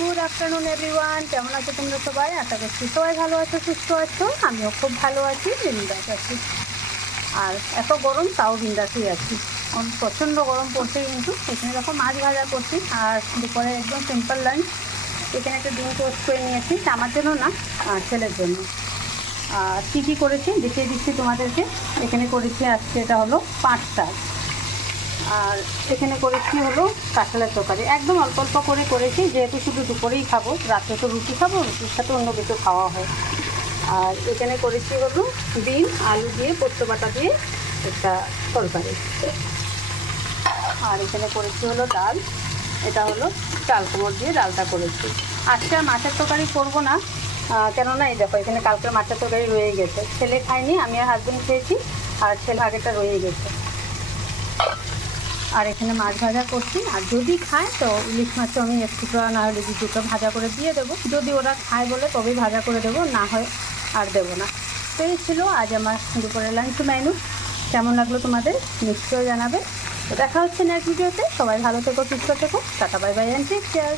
Good afternoon everyone, কেমন আছো তোমরা সবাই? আশা করছি সবাই ভালো আছো, সুস্থ আছো। আমিও খুব ভালো আছি, বিন্দাস আছি। আর এত গরম তাও বিন্দাসই আছি। প্রচণ্ড গরম পড়ছে, কিন্তু এখানে দেখো মাছ ভাজা করছি। আর দুপুরে একদম সিম্পল লাঞ্চ। এখানে একটা ডিম টোস্ট করে নিয়েছি, আমার জন্য না, ছেলের জন্য। আর কী কী করেছি দেখিয়ে দিচ্ছি তোমাদেরকে। এখানে করেছি আজকে, এটা হলো পাঁচ শাক। আর এখানে করেছি হলো কাঁঠালের তরকারি, একদম অল্প অল্প করে করেছি, যেহেতু শুধু দুপুরেই খাবো, রাত্রে তো রুটি খাবো, রুটির সাথে অন্য কিছু খাওয়া হয়। আর এখানে করেছি হলো ডিম আলু দিয়ে পোস্ত বাটা দিয়ে একটা তরকারি। আর এখানে করেছি হলো ডাল, এটা হলো চাল কুমড়ো দিয়ে ডালটা করেছি। আজকে আর মাছের তরকারি করবো না, কেননা এই দেখো এখানে কালকের মাছের তরকারি রয়ে গেছে। ছেলে খায়নি, আমি আর হাজবেন্ড খেয়েছি, আর ছেলে আগেটা রয়ে গেছে। আর এখানে মাছ ভাজা করছি, আর যদি খায় তো ইলিশ মাছও আমি একটু না হলে দুটো ভাজা করে দিয়ে দেবো। যদি ওরা খায় বলে তবেই ভাজা করে দেবো, না হয় আর দেবো না। তো এই ছিল আজ আমার দুপুরের লাঞ্চ মেনু। কেমন লাগলো তোমাদের নিশ্চয়ই জানাবে। তো দেখা হচ্ছে নেক্সট ভিডিওতে। সবাই ভালো থেকো, সুস্থ থেকো। Tata, bye bye and take care.